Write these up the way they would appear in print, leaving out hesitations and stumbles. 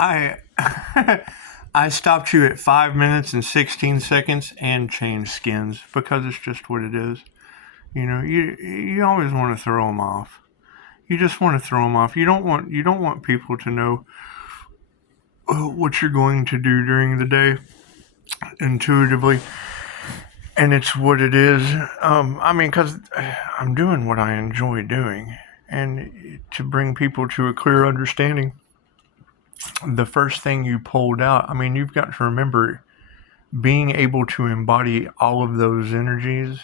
I I stopped you at 5 minutes and 16 seconds and changed skins because it's just what it is. You always want to throw them off. You just want to throw them off. You don't want people to know what you're going to do during the day intuitively, and it's what it is. Because I'm doing what I enjoy doing, and to bring people to a clear understanding. The first thing you pulled out, you've got to remember being able to embody all of those energies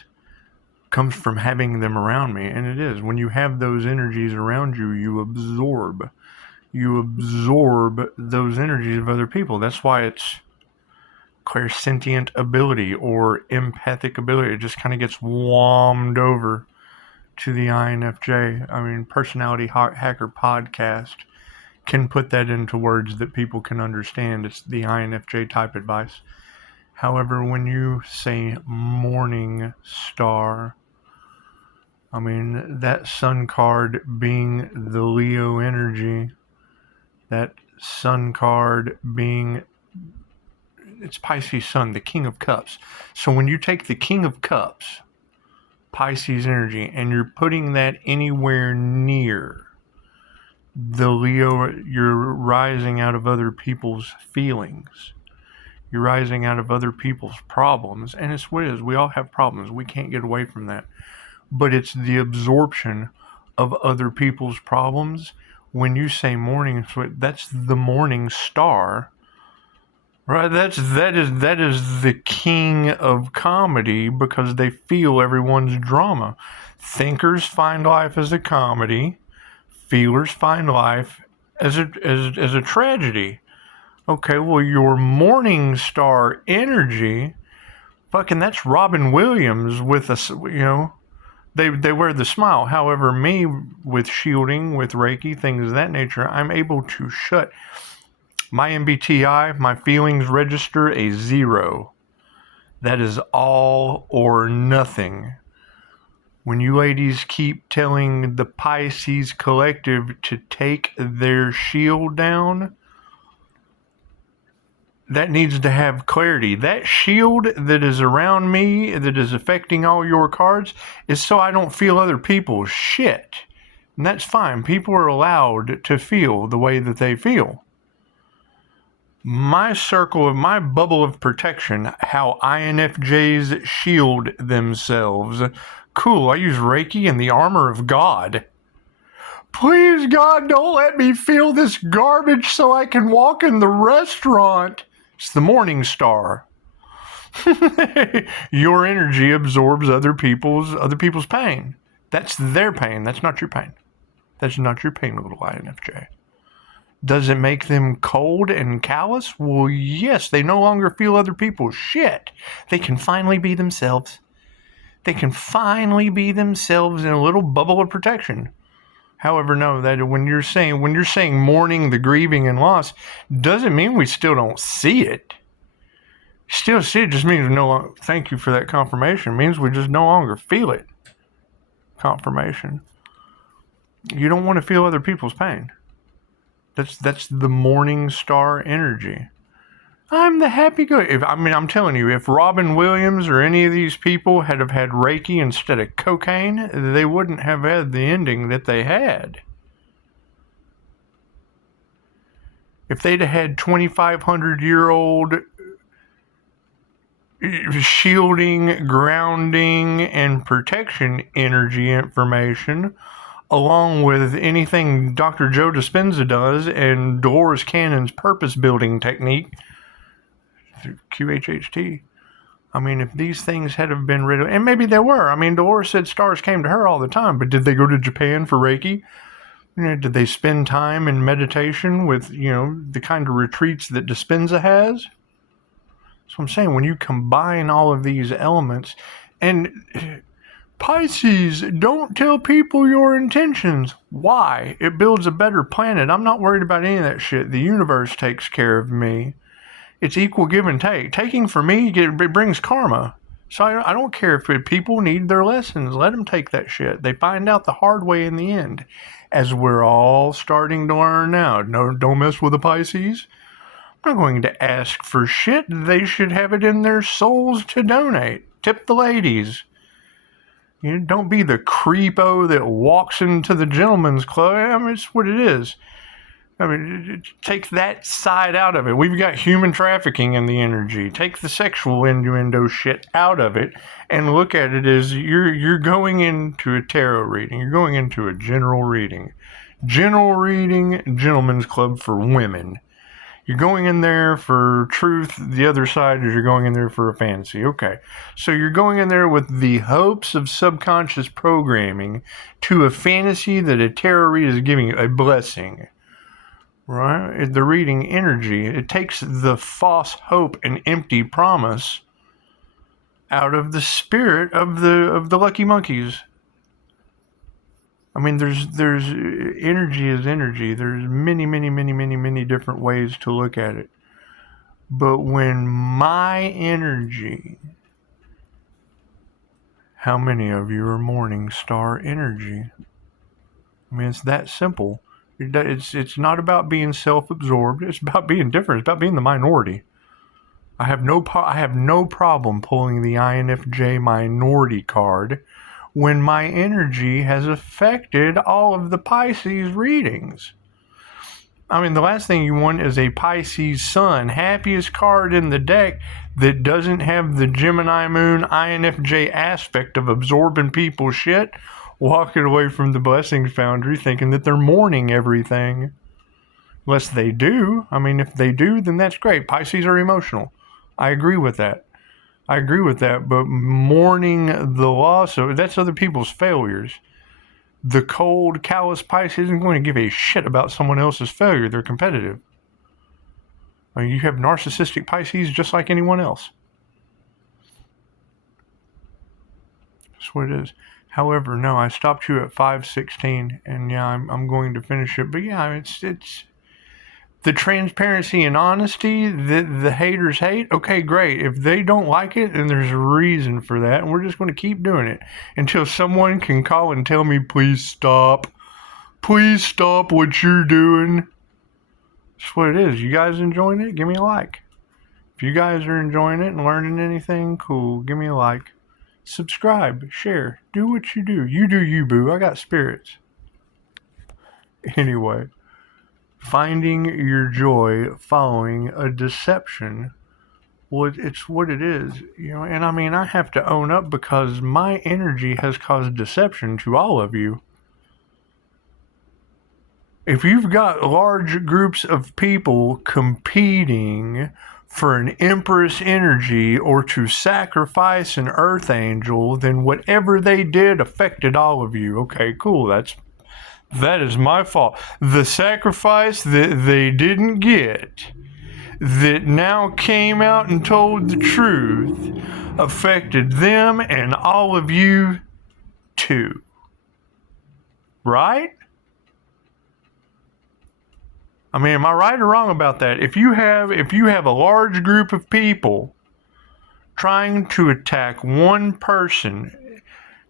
comes from having them around me. And it is. When you have those energies around you, you absorb those energies of other people. That's why it's clairsentient ability or empathic ability. It just kind of gets wommed over to the INFJ. Personality Hacker Podcast can put that into words that people can understand. It's the INFJ type advice. However, when you say morning star, that sun card being the Leo energy, that sun card being, it's Pisces sun, the King of Cups. So when you take the King of Cups, Pisces energy, and you're putting that anywhere near the Leo, you're rising out of other people's feelings. You're rising out of other people's problems. And it's what it is. We all have problems. We can't get away from that. But it's the absorption of other people's problems. When you say morning, that's the morning star, right? That is the king of comedy because they feel everyone's drama. Thinkers find life as a comedy. Feelers find life as a tragedy. Okay, well, your morning star energy, fucking, that's Robin Williams with a, they wear the smile. However, me, with shielding, with Reiki, things of that nature, I'm able to shut my MBTI, my feelings register, a 0. That is all or nothing. When you ladies keep telling the Pisces collective to take their shield down, that needs to have clarity. That shield that is around me, that is affecting all your cards, is so I don't feel other people's shit. And that's fine. People are allowed to feel the way that they feel. My circle of my bubble of protection, how INFJs shield themselves. Cool, I use Reiki and the armor of God. Please, God, don't let me feel this garbage so I can walk in the restaurant. It's the morning star. Your energy absorbs other people's pain. That's their pain. That's not your pain. That's not your pain, little INFJ. Does it make them cold and callous? Well, yes, they no longer feel other people's shit. They can finally be themselves. They can finally be themselves in a little bubble of protection. However, no, that when you're saying mourning, the grieving and loss, doesn't mean we still don't see it. Still see it just means no longer, thank you for that confirmation. It means we just no longer feel it. Confirmation. You don't want to feel other people's pain. That's the morning star energy. I'm the happy-go. I'm telling you, if Robin Williams or any of these people had Reiki instead of cocaine, they wouldn't have had the ending that they had. If they'd have had 2,500-year-old shielding, grounding, and protection energy information, along with anything Dr. Joe Dispenza does and Dolores Cannon's purpose-building technique, QHHT. If these things had have been rid of, and maybe they were. Dolores said stars came to her all the time, but did they go to Japan for Reiki? Did they spend time in meditation with, the kind of retreats that Dispenza has? That's what I'm saying. When you combine all of these elements, and Pisces, don't tell people your intentions. Why? It builds a better planet. I'm not worried about any of that shit. The universe takes care of me. It's equal give and take. Taking for me, it brings karma. So I don't care if people need their lessons. Let them take that shit. They find out the hard way in the end, as we're all starting to learn now. No, don't mess with the Pisces. I'm not going to ask for shit. They should have it in their souls to donate. Tip the ladies. You know, don't be the creepo that walks into the gentleman's club. I mean, it's what it is. I mean, take that side out of it. We've got human trafficking in the energy. Take the sexual innuendo shit out of it and look at it as you're going into a tarot reading. You're going into a general reading. General reading, gentleman's club for women. You're going in there for truth. The other side is you're going in there for a fantasy. Okay. So you're going in there with the hopes of subconscious programming to a fantasy that a tarot reader is giving you, a blessing. Right? The reading energy. It takes the false hope and empty promise out of the spirit of the lucky monkeys. I mean, there's energy is energy. There's many different ways to look at it. But when my energy, how many of you are morning star energy? I mean, it's that simple. It's not about being self-absorbed. It's about being different. It's about being the minority. I have no problem pulling the INFJ minority card when my energy has affected all of the Pisces readings. I mean, the last thing you want is a Pisces sun, happiest card in the deck that doesn't have the Gemini moon INFJ aspect of absorbing people's shit, walking away from the blessings foundry thinking that they're mourning everything. Unless they do. I mean, if they do, then that's great. Pisces are emotional. I agree with that. But mourning the loss that's other people's failures. The cold, callous Pisces isn't going to give a shit about someone else's failure. They're competitive. I mean, you have narcissistic Pisces just like anyone else. That's what it is. However, no, I stopped you at 5:16, and yeah, I'm going to finish it. But yeah, it's the transparency and honesty that the haters hate. Okay, great. If they don't like it, then there's a reason for that, and we're just going to keep doing it until someone can call and tell me, please stop what you're doing. That's what it is. You guys enjoying it? Give me a like. If you guys are enjoying it and learning anything, cool. Give me a like. Subscribe, share, do what you do. You do you, boo. I got spirits. Anyway, finding your joy following a deception. Well, it's what it is, you know. And I mean, I have to own up because my energy has caused deception to all of you. If you've got large groups of people competing for an Empress energy or to sacrifice an Earth Angel, then whatever they did affected all of you. Okay, cool. That is my fault. The sacrifice that they didn't get, that now came out and told the truth, affected them and all of you too. Right? I mean, am I right or wrong about that? If you have a large group of people trying to attack one person,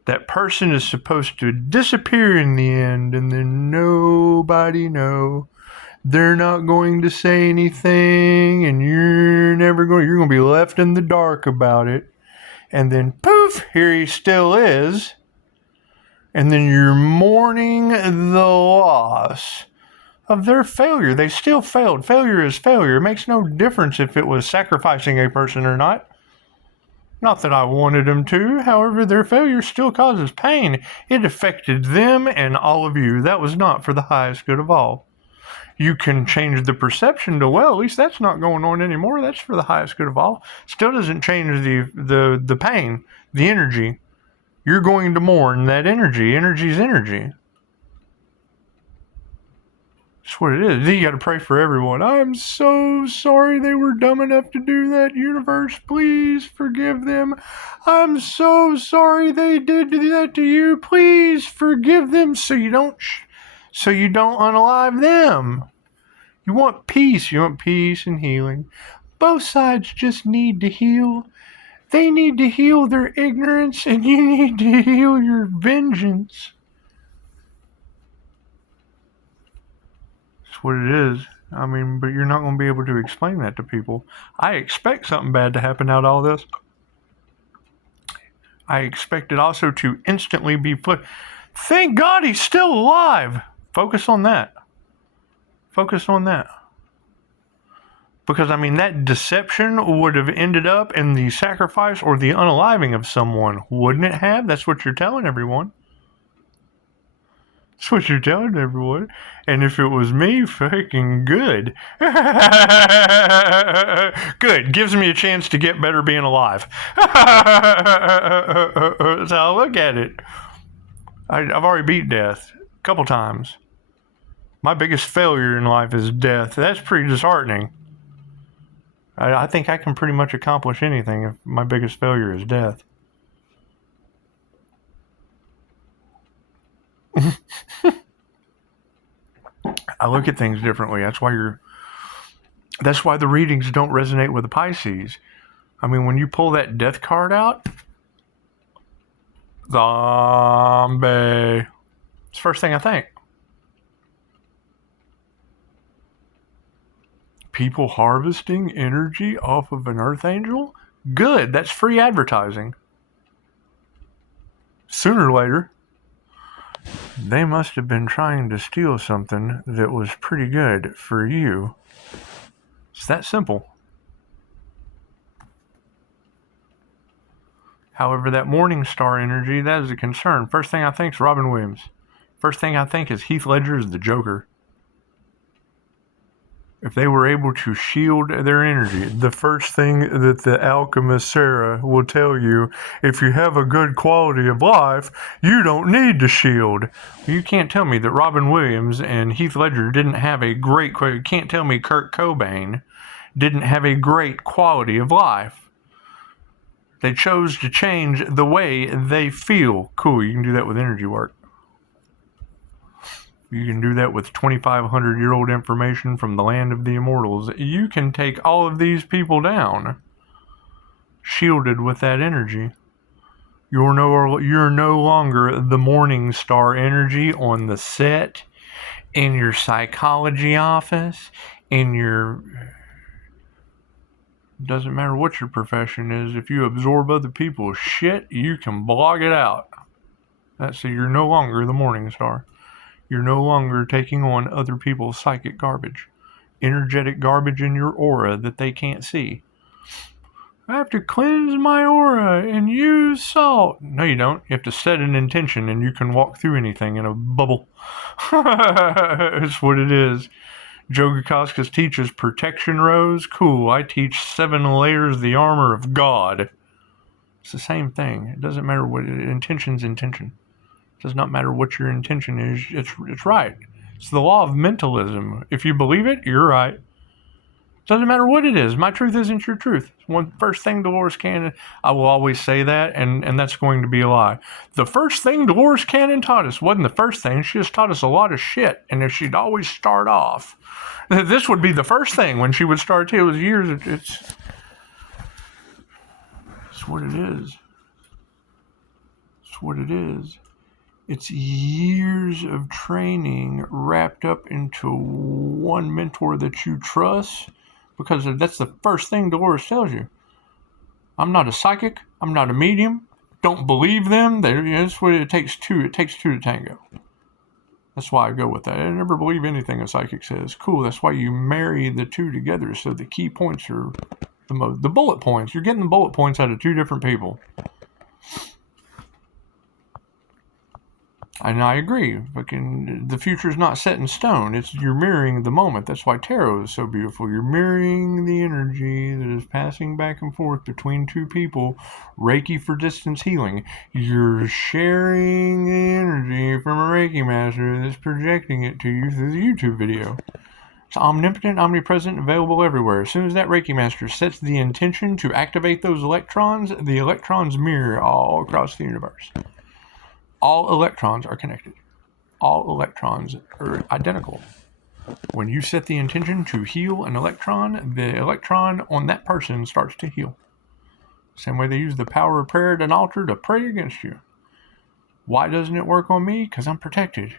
that person is supposed to disappear in the end, and then nobody know. They're not going to say anything, and you're going to be left in the dark about it. And then poof, here he still is. And then you're mourning the loss of their failure. They still failed. Failure is failure. It makes no difference if it was sacrificing a person or not. Not that I wanted them to. However, their failure still causes pain. It affected them and all of you. That was not for the highest good of all. You can change the perception to, well, at least that's not going on anymore. That's for the highest good of all. Still doesn't change the pain, the energy. You're going to mourn that energy. Energy's energy. That's what it is. Then you got to pray for everyone. I'm so sorry they were dumb enough to do that. Universe, please forgive them. I'm so sorry they did that to you. Please forgive them so you don't unalive them. You want peace. You want peace and healing. Both sides just need to heal. They need to heal their ignorance, and you need to heal your vengeance. That's what it is. I mean, but you're not going to be able to explain that to people. I expect something bad to happen out of all this. I expect it also to instantly be put. Thank God he's still alive. Focus on that. Focus on that. Because, I mean, that deception would have ended up in the sacrifice or the unaliving of someone, wouldn't it have? That's what you're telling everyone. That's what you're telling everyone. And if it was me, fucking good. Good. Gives me a chance to get better being alive. That's how I look at it. I've already beat death a couple times. My biggest failure in life is death. That's pretty disheartening. I think I can pretty much accomplish anything if my biggest failure is death. I look at things differently. That's why the readings don't resonate with the Pisces. I mean, when you pull that death card out, zombie. It's the first thing I think. People harvesting energy off of an earth angel? Good. That's free advertising. Sooner or later, they must have been trying to steal something that was pretty good for you. It's that simple. However, that morning star energy, that is a concern. First thing I think is Robin Williams. First thing I think is Heath Ledger is the Joker. If they were able to shield their energy, the first thing that the alchemist Sarah will tell you, if you have a good quality of life, you don't need to shield. You can't tell me that Robin Williams and Heath Ledger didn't have a great quality. You can't tell me Kurt Cobain didn't have a great quality of life. They chose to change the way they feel. Cool, you can do that with energy work. You can do that with 2,500-year-old information from the land of the immortals. You can take all of these people down, shielded with that energy. You're no longer the morning star energy on the set, in your psychology office, in your... Doesn't matter what your profession is. If you absorb other people's shit, you can blog it out. So you're no longer the morning star. You're no longer taking on other people's psychic garbage, energetic garbage in your aura that they can't see. I have to cleanse my aura and use salt. No, you don't. You have to set an intention and you can walk through anything in a bubble. It's what it is. Joe Gakoskas teaches protection rows. Cool. I teach 7 layers of the armor of God. It's the same thing. It doesn't matter what intention's intention. It does not matter what your intention is. It's right. It's the law of mentalism. If you believe it, you're right. It doesn't matter what it is. My truth isn't your truth. One first thing Dolores Cannon, I will always say that, and that's going to be a lie. The first thing Dolores Cannon taught us wasn't the first thing. She just taught us a lot of shit. And if she'd always start off, this would be the first thing when she would start. It was years. It's what it is. It's what it is. It's years of training wrapped up into one mentor that you trust, because that's the first thing Dolores tells you. I'm not a psychic. I'm not a medium. Don't believe them. That's what it takes two. It takes two to tango. That's why I go with that. I never believe anything a psychic says. Cool. That's why you marry the two together, so the key points are the bullet points. You're getting the bullet points out of two different people. And I agree. The future is not set in stone. You're mirroring the moment. That's why tarot is so beautiful. You're mirroring the energy that is passing back and forth between two people. Reiki for distance healing. You're sharing the energy from a Reiki master that's projecting it to you through the YouTube video. It's omnipotent, omnipresent, available everywhere. As soon as that Reiki master sets the intention to activate those electrons, the electrons mirror all across the universe. All electrons are connected. All electrons are identical. When you set the intention to heal an electron, the electron on that person starts to heal. Same way they use the power of prayer at an altar to pray against you. Why doesn't it work on me? Because I'm protected.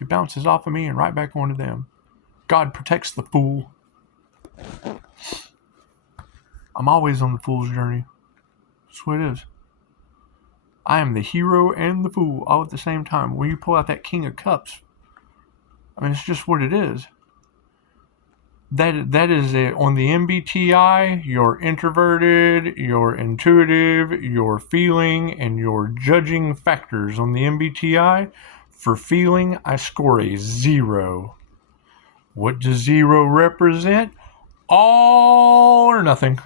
It bounces off of me and right back onto them. God protects the fool. I'm always on the fool's journey. That's what it is. I am the hero and the fool all at the same time. When you pull out that King of Cups, I mean, it's just what it is. That is it. On the MBTI, you're introverted, you're intuitive, you're feeling, and you're judging factors. On the MBTI, for feeling, I score a 0. What does 0 represent? All or nothing.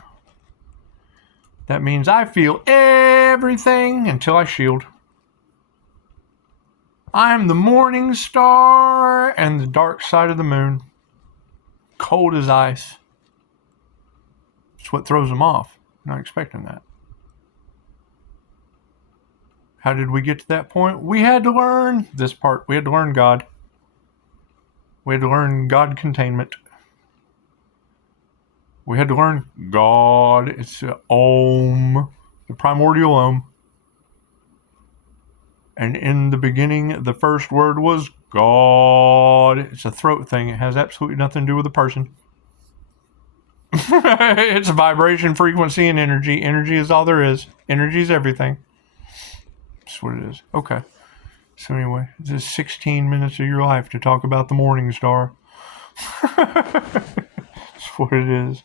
That means I feel everything until I shield. I'm the morning star and the dark side of the moon. Cold as ice. It's what throws them off. Not expecting that. How did we get to that point? We had to learn this part. We had to learn God. We had to learn God containment. We had to learn God. It's the Om, the primordial Om. And in the beginning, the first word was God. It's a throat thing. It has absolutely nothing to do with a person. It's a vibration, frequency, and energy. Energy is all there is. Energy is everything. That's what it is. Okay. So anyway, this is 16 minutes of your life to talk about the morning star. That's what it is.